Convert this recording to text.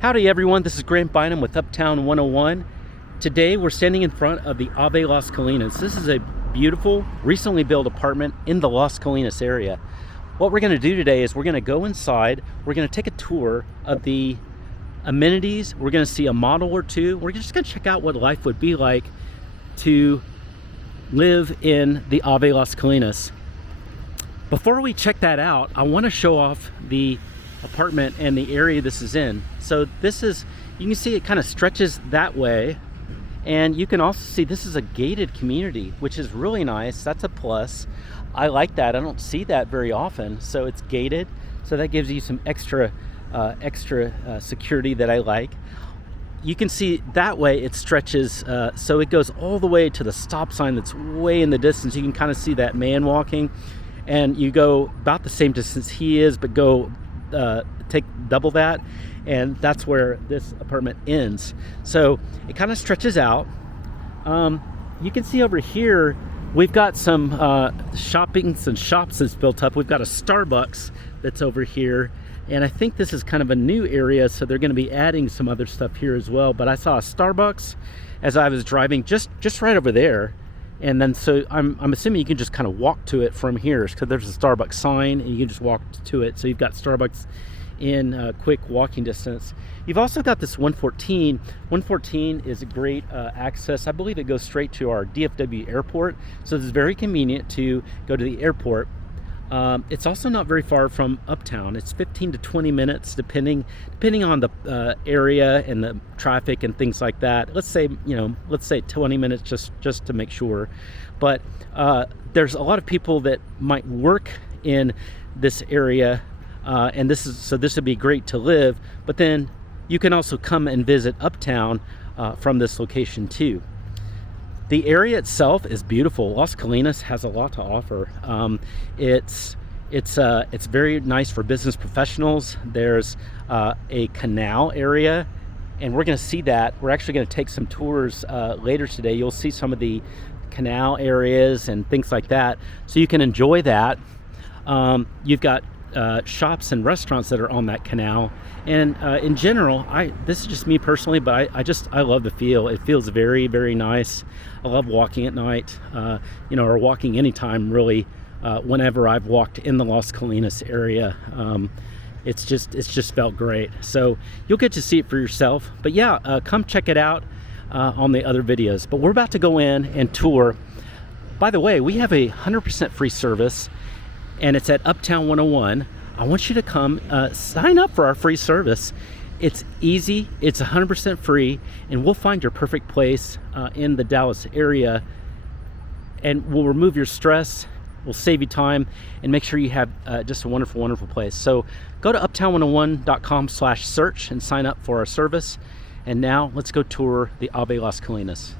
Howdy everyone, this is Grant Bynum with Uptown 101. Today we're standing in front of the AVE Las Colinas. This is a beautiful, recently built apartment in the Las Colinas area. What we're going to do today is we're going to go inside, we're going to take a tour of the amenities, we're going to see a model or two, we're just going to check out what life would be like to live in the AVE Las Colinas. Before we check that out, I want to show off the apartment and the area this is in. So this is, you can see it kind of stretches that way, and you can also see this is a gated community, which is really nice. That's a plus. I like that. I don't see that very often. So it's gated, so that gives you some extra security that I like. You can see that way it stretches, so it goes all the way to the stop sign that's way in the distance. You can kind of see that man walking, and you go about the same distance he is, but go take double that, and that's where this apartment ends. So it kind of stretches out. You can see over here we've got some shoppings and shops that's built up. We've got a Starbucks that's over here, and I think this is kind of a new area, so they're going to be adding some other stuff here as well. But I saw a Starbucks as I was driving just right over there. And then so I'm assuming you can just kind of walk to it from here, because there's a Starbucks sign and you can just walk to it. So you've got Starbucks in quick walking distance. You've also got this 114. 114 is a great access. I believe it goes straight to our DFW airport. So it's very convenient to go to the airport. It's also not very far from Uptown. It's 15 to 20 minutes depending on the area and the traffic and things like that. Let's say 20 minutes just to make sure. But there's a lot of people that might work in this area, and this would be great to live. But then you can also come and visit Uptown from this location too. The area itself is beautiful. Las Colinas has a lot to offer. It's very nice for business professionals. There's a canal area, and we're going to see that. We're actually going to take some tours later today. You'll see some of the canal areas and things like that, so you can enjoy that. You've got shops and restaurants that are on that canal, and in general, this is just me personally, but I love the feel. It feels very, very nice. I love walking at night, or walking anytime really. Whenever I've walked in the Las Colinas area, it's just felt great. So you'll get to see it for yourself. But yeah, come check it out on the other videos. But we're about to go in and tour. By the way, we have a 100% free service, and it's at Uptown 101. I want you to come sign up for our free service. It's easy, it's 100% free, and we'll find your perfect place in the Dallas area, and we'll remove your stress, we'll save you time, and make sure you have just a wonderful, wonderful place. So go to uptown101.com/search and sign up for our service. And now let's go tour the AVE Las Colinas.